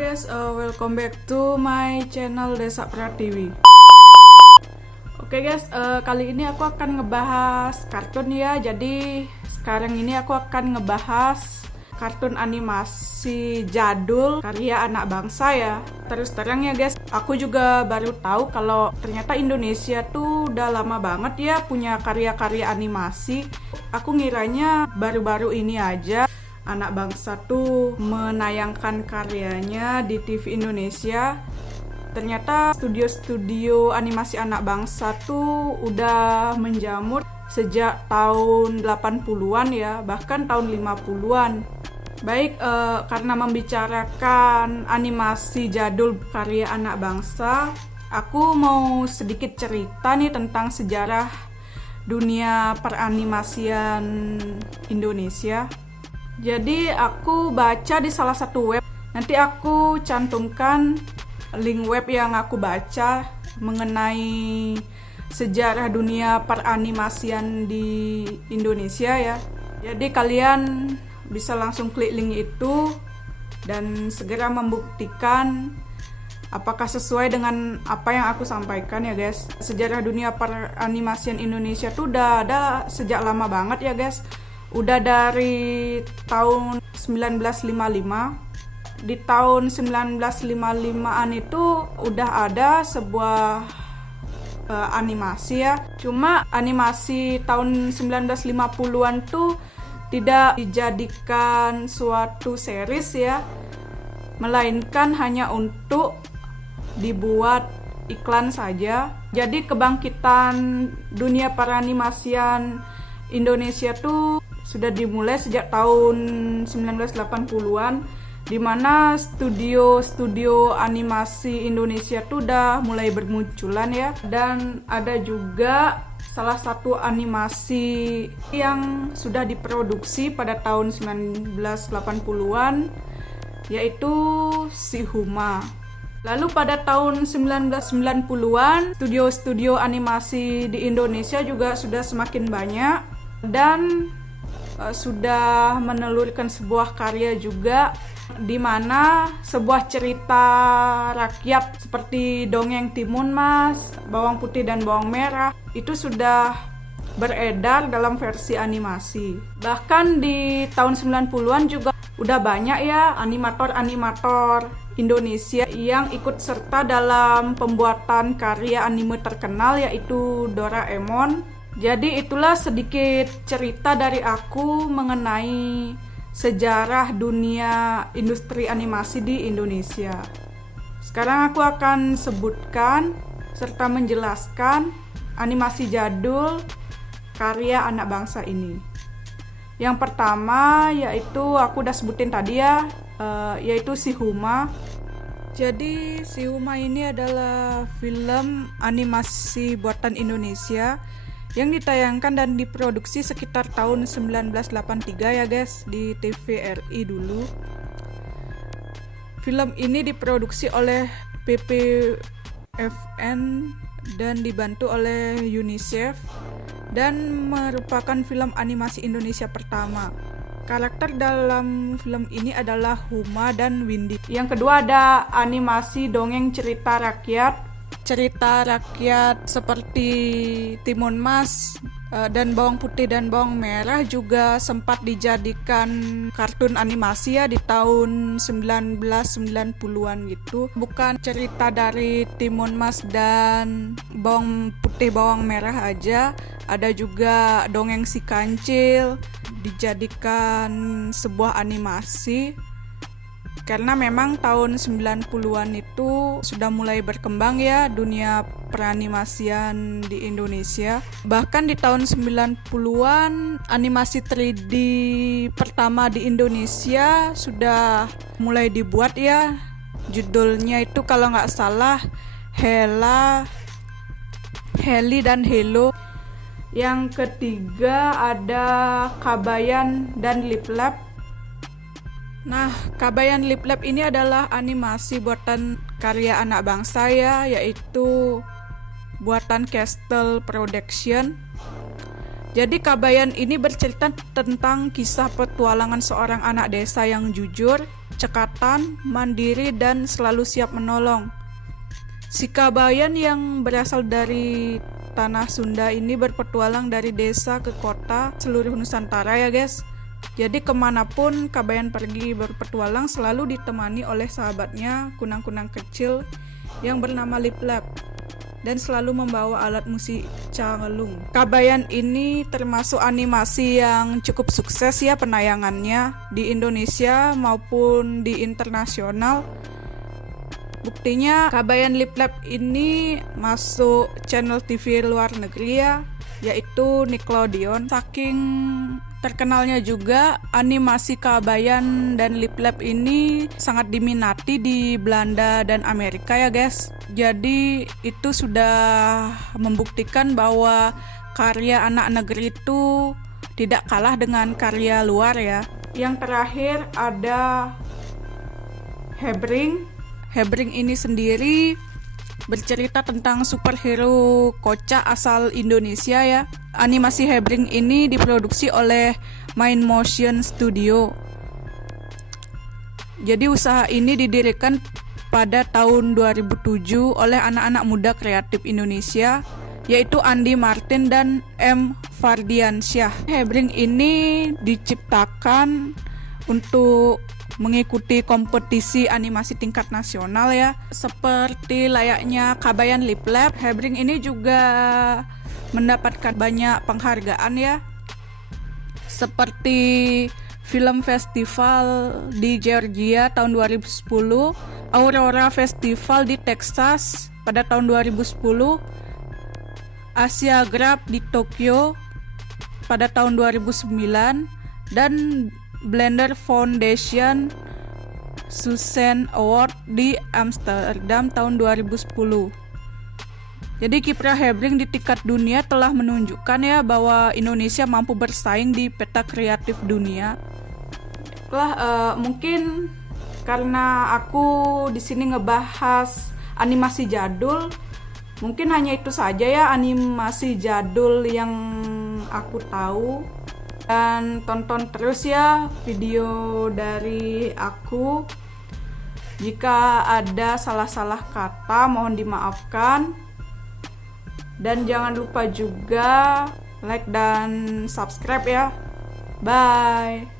guys, welcome back to my channel Desa Pratiwi. Oke guys, kali ini aku akan ngebahas kartun ya. Jadi sekarang ini aku akan ngebahas kartun animasi jadul karya anak bangsa ya. Terus terang ya guys, aku juga baru tahu kalau ternyata Indonesia tuh udah lama banget ya punya karya-karya animasi. Aku ngiranya baru-baru ini aja anak bangsa tuh menayangkan karyanya di TV Indonesia. Ternyata studio-studio animasi anak bangsa tuh udah menjamur sejak tahun 80-an ya, bahkan tahun 50-an. Baik, karena membicarakan animasi jadul karya anak bangsa, aku mau sedikit cerita nih tentang sejarah dunia peranimasian Indonesia. Jadi aku baca di salah satu web, nanti aku cantumkan link web yang aku baca mengenai sejarah dunia peranimasian di Indonesia ya. Jadi kalian bisa langsung klik link itu dan segera membuktikan apakah sesuai dengan apa yang aku sampaikan ya guys. Sejarah dunia peranimasian Indonesia tuh udah ada sejak lama banget ya guys. Udah dari tahun 1955. Di tahun 1955-an itu udah ada sebuah animasi ya. Cuma animasi tahun 1950-an tuh tidak dijadikan suatu series ya, melainkan hanya untuk dibuat iklan saja. Jadi kebangkitan dunia peranimasian Indonesia tuh sudah dimulai sejak tahun 1980-an, di mana studio animasi Indonesia tuh udah mulai bermunculan ya. Dan ada juga salah satu animasi yang sudah diproduksi pada tahun 1980-an, yaitu Si Huma. Lalu pada tahun 1990-an, studio-studio animasi di Indonesia juga sudah semakin banyak dan sudah menelurkan sebuah karya juga, di mana sebuah cerita rakyat seperti dongeng Timun Mas, Bawang Putih dan Bawang Merah itu sudah beredar dalam versi animasi. Bahkan di tahun 90-an juga udah banyak ya animator-animator Indonesia yang ikut serta dalam pembuatan karya anime terkenal yaitu Doraemon. Jadi itulah sedikit cerita dari aku mengenai sejarah dunia industri animasi di Indonesia. Sekarang aku akan sebutkan serta menjelaskan animasi jadul karya anak bangsa ini. Yang pertama yaitu aku udah sebutin tadi ya, yaitu Si Huma. Jadi Si Huma ini adalah film animasi buatan Indonesia yang ditayangkan dan diproduksi sekitar tahun 1983 ya guys, di TVRI dulu. Film ini diproduksi oleh PPFN dan dibantu oleh UNICEF dan merupakan film animasi Indonesia pertama. Karakter dalam film ini adalah Huma dan Windy. Yang kedua ada animasi dongeng cerita rakyat. Cerita rakyat seperti Timun Mas dan Bawang Putih dan Bawang Merah juga sempat dijadikan kartun animasi ya di tahun 1990-an gitu. Bukan cerita dari Timun Mas dan Bawang Putih Bawang Merah aja, ada juga dongeng Si Kancil dijadikan sebuah animasi. Karena memang tahun 90-an itu sudah mulai berkembang ya dunia peranimasian di Indonesia. Bahkan di tahun 90-an animasi 3D pertama di Indonesia sudah mulai dibuat ya. Judulnya itu kalau nggak salah Hella, Heli dan Hello. Yang ketiga ada Kabayan dan Lip Lab. Nah, Kabayan Lip Lab ini adalah animasi buatan karya anak bangsa ya, yaitu buatan Castle Production. Jadi Kabayan ini bercerita tentang kisah petualangan seorang anak desa yang jujur cekatan, mandiri, dan selalu siap menolong. Si Kabayan yang berasal dari tanah Sunda ini berpetualang dari desa ke kota seluruh Nusantara ya guys. Jadi kemanapun Kabayan pergi berpetualang selalu ditemani oleh sahabatnya kunang-kunang kecil yang bernama Liplap dan selalu membawa alat musik calung. Kabayan ini termasuk animasi yang cukup sukses ya penayangannya di Indonesia maupun di internasional. Buktinya Kabayan Liplap ini masuk channel TV luar negeri ya, yaitu Nickelodeon. Saking terkenalnya juga animasi Kabayan dan Liplap ini sangat diminati di Belanda dan Amerika ya guys. Jadi itu sudah membuktikan bahwa karya anak negeri itu tidak kalah dengan karya luar ya. Yang terakhir ada Hebring. Hebring ini sendiri bercerita tentang superhero kocak asal Indonesia ya. Animasi Hebring ini diproduksi oleh Mind Motion Studio. Jadi usaha ini didirikan pada tahun 2007 oleh anak-anak muda kreatif Indonesia, yaitu Andi Martin dan M. Fardiansyah. Hebring ini diciptakan untuk mengikuti kompetisi animasi tingkat nasional ya. Seperti layaknya Kabayan Liplap, Hebring ini juga mendapatkan banyak penghargaan ya. Seperti film festival di Georgia tahun 2010, Aurora Festival di Texas pada tahun 2010, Asia Grab di Tokyo pada tahun 2009, dan Blender Foundation Susan Award di Amsterdam tahun 2010. Jadi kiprah Hebring di tingkat dunia telah menunjukkan ya bahwa Indonesia mampu bersaing di peta kreatif dunia. Mungkin karena aku di sini ngebahas animasi jadul, mungkin hanya itu saja ya animasi jadul yang aku tahu. Dan tonton terus ya video dari aku. Jika ada salah-salah kata mohon dimaafkan. Dan jangan lupa juga like dan subscribe ya. Bye.